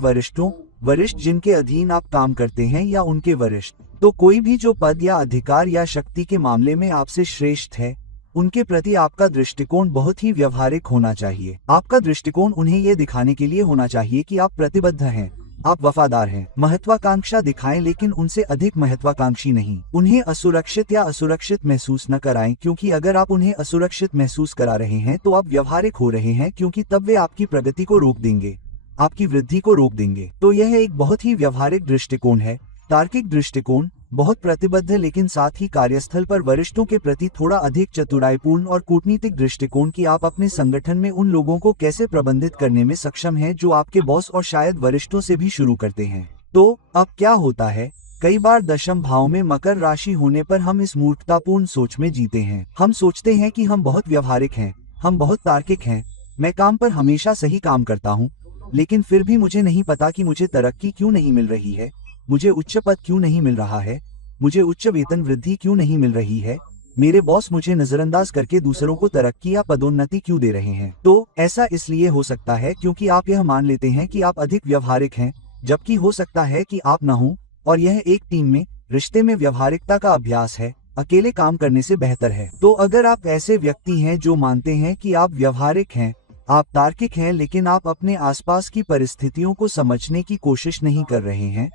वरिष्ठ जिनके अधीन आप काम करते हैं या उनके वरिष्ठ, तो कोई भी जो पद या अधिकार या शक्ति के मामले में आपसे श्रेष्ठ है, उनके प्रति आपका दृष्टिकोण बहुत ही व्यवहारिक होना चाहिए। आपका दृष्टिकोण उन्हें ये दिखाने के लिए होना चाहिए कि आप प्रतिबद्ध हैं, आप वफादार हैं, महत्वाकांक्षा दिखाएं, लेकिन उनसे अधिक महत्वाकांक्षी नहीं। उन्हें असुरक्षित या असुरक्षित महसूस न कराएं, क्योंकि अगर आप उन्हें असुरक्षित महसूस करा रहे हैं तो आप व्यवहारिक हो रहे हैं, क्योंकि तब वे आपकी प्रगति को रोक देंगे, आपकी वृद्धि को रोक देंगे। तो यह एक बहुत ही व्यवहारिक दृष्टिकोण है, तार्किक दृष्टिकोण, बहुत प्रतिबद्ध, लेकिन साथ ही कार्यस्थल पर वरिष्ठों के प्रति थोड़ा अधिक चतुराईपूर्ण और कूटनीतिक दृष्टिकोण कि आप अपने संगठन में उन लोगों को कैसे प्रबंधित करने में सक्षम हैं जो आपके बॉस और शायद वरिष्ठों से भी शुरू करते हैं। तो अब क्या होता है, कई बार दशम भाव में मकर राशि होने पर हम इस मूर्खतापूर्ण सोच में जीते हैं। हम सोचते हैं कि हम बहुत व्यवहारिक हैं, हम बहुत तार्किक हैं, मैं काम पर हमेशा सही काम करता हूँ, लेकिन फिर भी मुझे नहीं पता कि मुझे तरक्की क्यों नहीं मिल रही है, मुझे उच्च पद क्यों नहीं मिल रहा है, मुझे उच्च वेतन वृद्धि क्यों नहीं मिल रही है, मेरे बॉस मुझे नजरअंदाज करके दूसरों को तरक्की या पदोन्नति क्यों दे रहे हैं। तो ऐसा इसलिए हो सकता है क्योंकि आप यह मान लेते हैं कि आप अधिक व्यवहारिक हैं, जबकि हो सकता है कि आप न हों, और यह एक टीम में, रिश्ते में व्यवहारिकता का अभ्यास है, अकेले काम करने से बेहतर है। तो अगर आप ऐसे व्यक्ति हैं जो मानते हैं कि आप व्यवहारिक हैं, आप तार्किक हैं, लेकिन आप अपने आसपास की परिस्थितियों को समझने की कोशिश नहीं कर रहे हैं,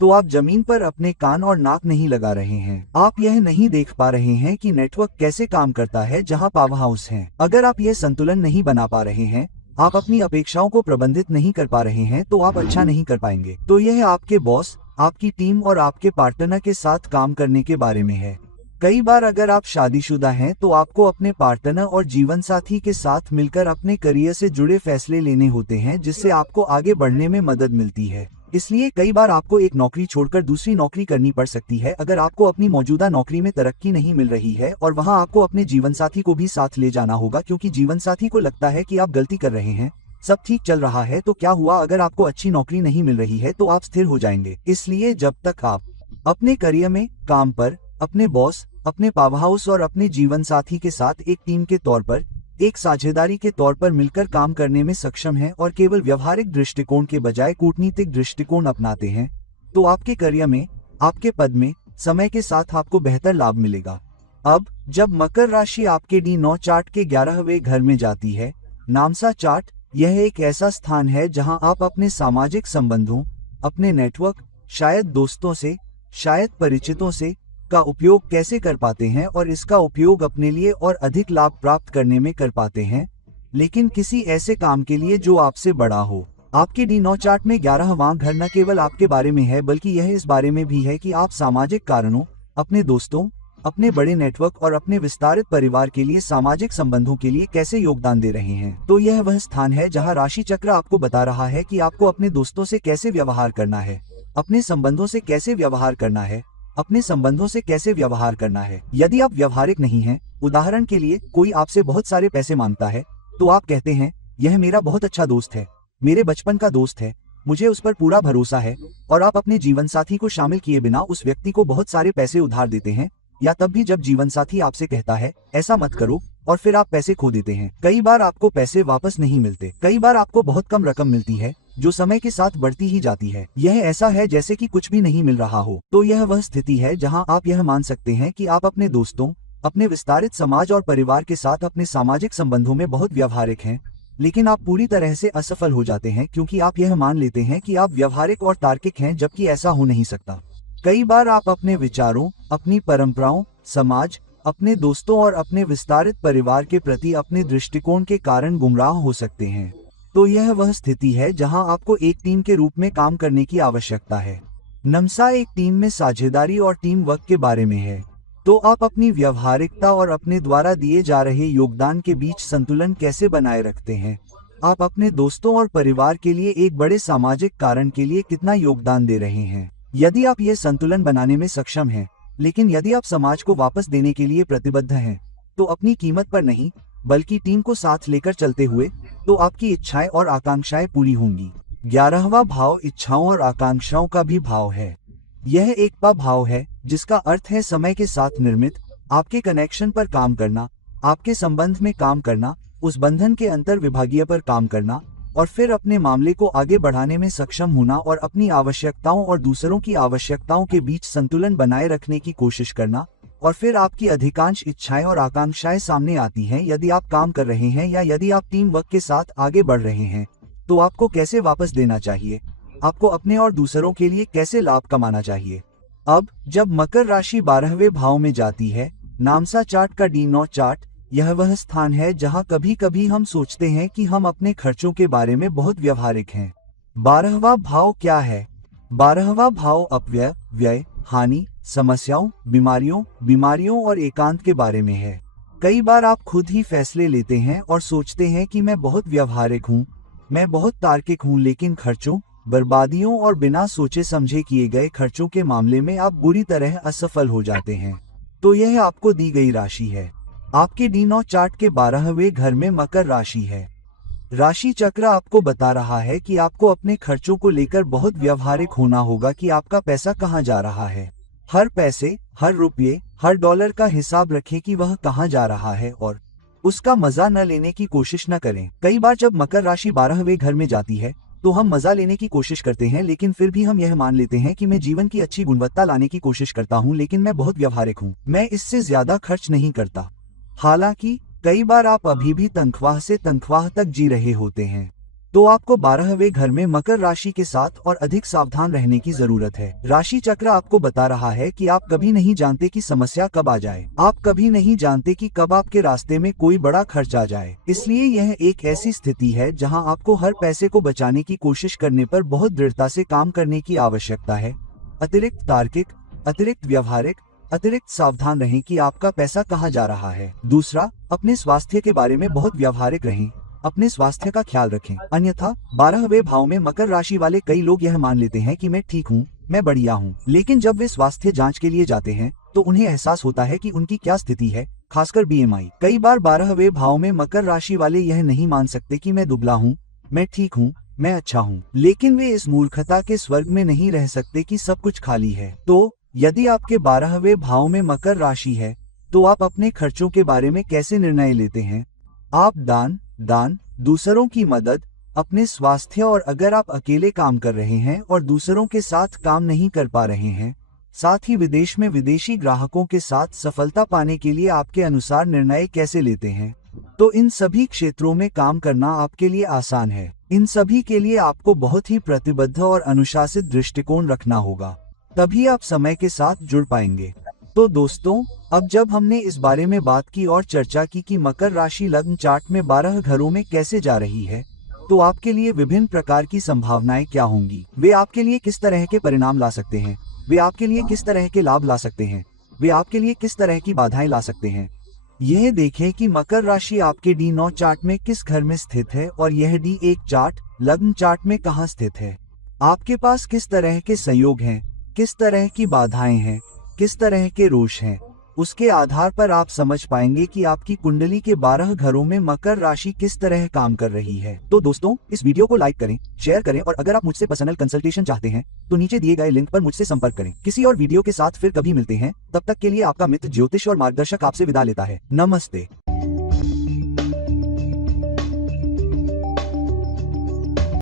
तो आप जमीन पर अपने कान और नाक नहीं लगा रहे हैं। आप यह नहीं देख पा रहे हैं कि नेटवर्क कैसे काम करता है जहां पावर हाउस है। अगर आप यह संतुलन नहीं बना पा रहे हैं, आप अपनी अपेक्षाओं को प्रबंधित नहीं कर पा रहे हैं, तो आप अच्छा नहीं कर पाएंगे। तो यह आपके बॉस, आपकी टीम और आपके पार्टनर के साथ काम करने के बारे में है। कई बार अगर आप शादीशुदा हैं तो आपको अपने पार्टनर और जीवन साथी के साथ मिलकर अपने करियर से जुड़े फैसले लेने होते हैं, जिससे आपको आगे बढ़ने में मदद मिलती है। इसलिए कई बार आपको एक नौकरी छोड़कर दूसरी नौकरी करनी पड़ सकती है अगर आपको अपनी मौजूदा नौकरी में तरक्की नहीं मिल रही है, और वहां आपको अपने जीवन साथी को भी साथ ले जाना होगा, क्योंकि जीवन साथी को लगता है कि आप गलती कर रहे हैं। सब ठीक चल रहा है तो क्या हुआ, अगर आपको अच्छी नौकरी नहीं मिल रही है तो आप स्थिर हो जाएंगे। इसलिए जब तक आप अपने करियर में, काम पर, अपने बॉस, अपने पावर हाउस और अपने जीवन साथी के साथ एक टीम के तौर पर, एक साझेदारी के तौर पर मिलकर काम करने में सक्षम हैं और केवल व्यवहारिक दृष्टिकोण के बजाय कूटनीतिक दृष्टिकोण अपनाते हैं, तो आपके करियर में, आपके पद में समय के साथ आपको बेहतर लाभ मिलेगा। अब जब मकर राशि आपके D9 चार्ट के 11वें घर में जाती है, नामसा चार्ट, यह एक ऐसा स्थान है जहां आप अपने सामाजिक संबंधों, अपने नेटवर्क, शायद दोस्तों से, शायद परिचितों से, का उपयोग कैसे कर पाते हैं और इसका उपयोग अपने लिए और अधिक लाभ प्राप्त करने में कर पाते हैं, लेकिन किसी ऐसे काम के लिए जो आपसे बड़ा हो। आपके D9 चार्ट में 11वां घर न केवल आपके बारे में है, बल्कि यह इस बारे में भी है कि आप सामाजिक कारणों, अपने दोस्तों, अपने बड़े नेटवर्क और अपने विस्तारित परिवार के लिए सामाजिक संबंधों के लिए कैसे योगदान दे रहे हैं। तो यह वह स्थान है जहां राशि चक्र आपको बता रहा है कि आपको अपने दोस्तों से कैसे व्यवहार करना है, अपने संबंधों से कैसे व्यवहार करना है, अपने संबंधों से कैसे व्यवहार करना है। यदि आप व्यवहारिक नहीं हैं, उदाहरण के लिए कोई आपसे बहुत सारे पैसे मांगता है, तो आप कहते हैं, यह मेरा बहुत अच्छा दोस्त है, मेरे बचपन का दोस्त है, मुझे उस पर पूरा भरोसा है, और आप अपने जीवन साथी को शामिल किए बिना उस व्यक्ति को बहुत सारे पैसे उधार देते हैं, या तब भी जब जीवन साथी आपसे कहता है, ऐसा मत करो, और फिर आप पैसे खो देते हैं। कई बार आपको पैसे वापस नहीं मिलते, कई बार आपको बहुत कम रकम मिलती है जो समय के साथ बढ़ती ही जाती है। यह ऐसा है जैसे कि कुछ भी नहीं मिल रहा हो। तो यह वह स्थिति है जहां आप यह मान सकते हैं कि आप अपने दोस्तों, अपने विस्तारित समाज और परिवार के साथ अपने सामाजिक संबंधों में बहुत व्यवहारिक हैं, लेकिन आप पूरी तरह से असफल हो जाते हैं क्योंकि आप यह मान लेते हैं कि आप व्यवहारिक और तार्किक हैं, जबकि ऐसा हो नहीं सकता। कई बार आप अपने विचारों, अपनी परंपराओं, समाज, अपने दोस्तों और अपने विस्तारित परिवार के प्रति अपने दृष्टिकोण के कारण गुमराह हो सकते हैं। तो यह वह स्थिति है जहां आपको एक टीम के रूप में काम करने की आवश्यकता है। नमसा एक टीम में साझेदारी और टीम वर्क के बारे में है। तो आप अपनी व्यवहारिकता और अपने द्वारा दिए जा रहे योगदान के बीच संतुलन कैसे बनाए रखते हैं? आप अपने दोस्तों और परिवार के लिए एक बड़े सामाजिक कारण के लिए कितना योगदान दे रहे हैं? यदि आप ये संतुलन बनाने में सक्षम हैं, लेकिन यदि आप समाज को वापस देने के लिए प्रतिबद्ध हैं, तो अपनी कीमत पर नहीं, बल्कि टीम को साथ लेकर चलते हुए, तो आपकी इच्छाएं और आकांक्षाएं पूरी होंगी। 11वां भाव इच्छाओं और आकांक्षाओं का भी भाव है। यह एक भाव है जिसका अर्थ है समय के साथ निर्मित, आपके कनेक्शन पर काम करना, आपके संबंध में काम करना, उस बंधन के अंतर विभागीय पर काम करना, और फिर अपने मामले को आगे बढ़ाने में सक्षम होना और अपनी आवश्यकताओं और दूसरों की आवश्यकताओं के बीच संतुलन बनाए रखने की कोशिश करना, और फिर आपकी अधिकांश इच्छाएं और आकांक्षाएं सामने आती हैं यदि आप काम कर रहे हैं या यदि आप टीम वर्क के साथ आगे बढ़ रहे हैं। तो आपको कैसे वापस देना चाहिए? आपको अपने और दूसरों के लिए कैसे लाभ कमाना चाहिए? अब जब मकर राशि 12वें भाव में जाती है, नामसा चार्ट का D9 चार्ट, यह वह स्थान है जहां कभी कभी हम सोचते हैं कि हम अपने खर्चों के बारे में बहुत व्यवहारिक हैं। 12वां भाव क्या है? 12वां भाव अपव्यय, व्यय, हानि, समस्याओं, बीमारियों और एकांत के बारे में है। कई बार आप खुद ही फैसले लेते हैं और सोचते हैं कि मैं बहुत व्यवहारिक हूँ, मैं बहुत तार्किक हूँ, लेकिन खर्चों, बर्बादियों और बिना सोचे समझे किए गए खर्चों के मामले में आप बुरी तरह असफल हो जाते हैं। तो यह आपको दी गई राशि है। आपके D9 चार्ट के 12वें घर में मकर राशि है। राशि चक्र आपको बता रहा है कि आपको अपने खर्चों को लेकर बहुत व्यवहारिक होना होगा कि आपका पैसा कहाँ जा रहा है। हर पैसे, हर रुपये, हर डॉलर का हिसाब रखें कि वह कहाँ जा रहा है और उसका मजा न लेने की कोशिश न करें। कई बार जब मकर राशि 12वें घर में जाती है तो हम मजा लेने की कोशिश करते हैं, लेकिन फिर भी हम यह मान लेते हैं कि मैं जीवन की अच्छी गुणवत्ता लाने की कोशिश करता हूं, लेकिन मैं बहुत व्यवहारिक हूं, मैं इससे ज्यादा खर्च नहीं करता। हालांकि कई बार आप अभी भी तनख्वाह से तनख्वाह तक जी रहे होते हैं। तो आपको 12वें घर में मकर राशि के साथ और अधिक सावधान रहने की जरूरत है। राशि चक्र आपको बता रहा है कि आप कभी नहीं जानते कि समस्या कब आ जाए। आप कभी नहीं जानते कि कब आपके रास्ते में कोई बड़ा खर्च आ जाए। इसलिए यह एक ऐसी स्थिति है जहां आपको हर पैसे को बचाने की कोशिश करने पर बहुत दृढ़ता से काम करने की आवश्यकता है। अतिरिक्त तार्किक, अतिरिक्त व्यवहारिक, अतिरिक्त सावधान रहें कि आपका पैसा कहाँ जा रहा है। दूसरा, अपने स्वास्थ्य के बारे में बहुत व्यवहारिक रहें। अपने स्वास्थ्य का ख्याल रखें, अन्यथा 12वें भाव में मकर राशि वाले कई लोग यह मान लेते हैं कि मैं ठीक हूँ, मैं बढ़िया हूँ, लेकिन जब वे स्वास्थ्य जांच के लिए जाते हैं तो उन्हें एहसास होता है कि उनकी क्या स्थिति है, खासकर बीएमआई। कई बार 12वें भाव में मकर राशि वाले यह नहीं मान सकते कि मैं दुबला हूँ, मैं ठीक हूँ, मैं अच्छा हूँ, लेकिन वे इस मूर्खता के स्वर्ग में नहीं रह सकते कि सब कुछ खाली है। तो यदि आपके 12वें भाव में मकर राशि है तो आप अपने खर्चों के बारे में कैसे निर्णय लेते हैं। आप दान, दूसरों की मदद, अपने स्वास्थ्य, और अगर आप अकेले काम कर रहे हैं और दूसरों के साथ काम नहीं कर पा रहे हैं, साथ ही विदेश में विदेशी ग्राहकों के साथ सफलता पाने के लिए आपके अनुसार निर्णय कैसे लेते हैं, तो इन सभी क्षेत्रों में काम करना आपके लिए आसान है। इन सभी के लिए आपको बहुत ही प्रतिबद्ध और अनुशासित दृष्टिकोण रखना होगा, तभी आप समय के साथ जुड़ पाएंगे। तो दोस्तों, अब जब हमने इस बारे में बात की और चर्चा की कि मकर राशि लग्न चार्ट में 12 घरों में कैसे जा रही है, तो आपके लिए विभिन्न प्रकार की संभावनाएं क्या होंगी, वे आपके लिए किस तरह के परिणाम ला सकते हैं, वे आपके लिए किस तरह के लाभ ला सकते हैं, वे आपके लिए किस तरह की बाधाएं ला सकते हैं, यह देखें कि मकर राशि आपके D9 चार्ट में किस घर में स्थित है और यह D1 चार्ट लग्न चार्ट में कहाँ स्थित है। आपके पास किस तरह के संयोग हैं, किस तरह की बाधाएं हैं, किस तरह के रोष हैं, उसके आधार पर आप समझ पाएंगे कि आपकी कुंडली के 12 घरों में मकर राशि किस तरह काम कर रही है। तो दोस्तों, इस वीडियो को लाइक करें, शेयर करें, और अगर आप मुझसे पर्सनल कंसल्टेशन चाहते हैं तो नीचे दिए गए लिंक पर मुझसे संपर्क करें। किसी और वीडियो के साथ फिर कभी मिलते हैं, तब तक के लिए आपका मित्र ज्योतिष और मार्गदर्शक आपसे विदा लेता है। नमस्ते।